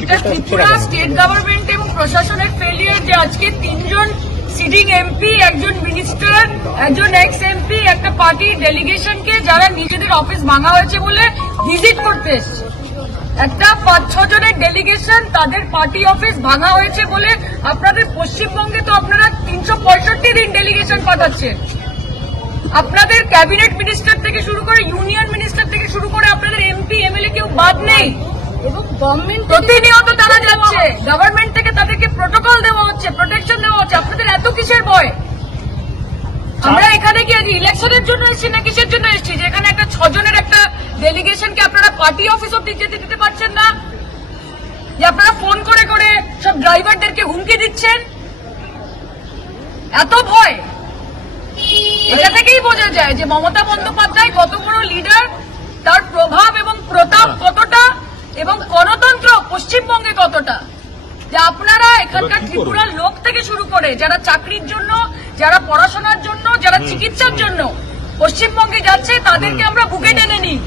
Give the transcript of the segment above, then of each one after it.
এটা Tripura state government এবং প্রশাসনের ফেলিয়ার যে আজকে 3 জন সিটিং এমপি, একজন মিনিস্টার, একজন এক্স এমপি, একটা পার্টি ডেলিগেশনকে যারা নিজেদের অফিস ভাঙা হয়েছে বলে ভিজিট করতে এসছে। একটা 5-6 জনের ডেলিগেশন, তাদের পার্টি অফিস ভাঙা হয়েছে বলে আপনাদের পশ্চিমবঙ্গে তো আপনারা 365 দিন ডেলিগেশন পাঠাচ্ছেন। আপনাদের ক্যাবিনেট মিনিস্টার থেকে শুরু করে ইউনিয়ন মিনিস্টার থেকে শুরু করে আপনাদের এমপি এমএলএ কেউ বাদ নেই এবং গভর্নমেন্ট প্রতিনিয়ত তারা যাচ্ছে, গভর্নমেন্ট থেকে তাদেরকে প্রোটোকল দেওয়া হচ্ছে, প্রোটেকশন দেওয়া হচ্ছে। আপনাদের এত কিসের ভয়? আমরা এখানে কি আজ ইলেকশনের জন্য এসেছি না কিসের জন্য এসেছি? যে এখানে একটা 6 জনের একটা ডেলিগেশনকে আপনারা পার্টি অফিস অব্দি যেতে দিতে পারছেন না, যে আপনারা ফোন করে করে সব ড্রাইভারদেরকে হুমকি দিচ্ছেন। এত ভয়, এটা থেকেই বোঝা যায় যে মমতা বন্দ্যোপাধ্যায় কত বড় লিডার, তার প্রভাব এবং প্রতাপ কতটা, এবং গণতন্ত্র পশ্চিমবঙ্গে কতটা। যে আপনারা এখানকার ত্রিপুরার লোক থেকে শুরু করে যারা চাকরির জন্য, যারা পড়াশোনার জন্য, যারা চিকিৎসার জন্য পশ্চিমবঙ্গে যাচ্ছে, তাদেরকে আমরা বুকে টেনে নিই,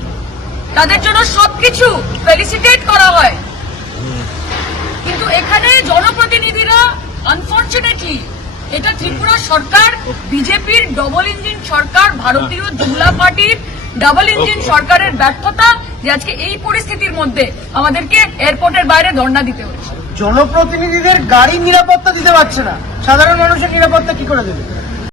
তাদের জন্য সবকিছু ফেলিসিটেট করা হয়। কিন্তু এখানে জনপ্রতিনিধিরা আনফরচুনেটলি, এটা ত্রিপুরা সরকার, বিজেপির ডবল ইঞ্জিন সরকার, ভারতীয় জনতা পার্টির ডাবল ইঞ্জিন সরকারের ব্যর্থতা যে আজকে এই পরিস্থিতির মধ্যে আমাদেরকে এয়ারপোর্টের বাইরে ধর্ণা দিতে হচ্ছে। জনপ্রতিনিধিদের গাড়ির নিরাপত্তা দিতে পারছে না, সাধারণ মানুষের নিরাপত্তা কি করে দেবে?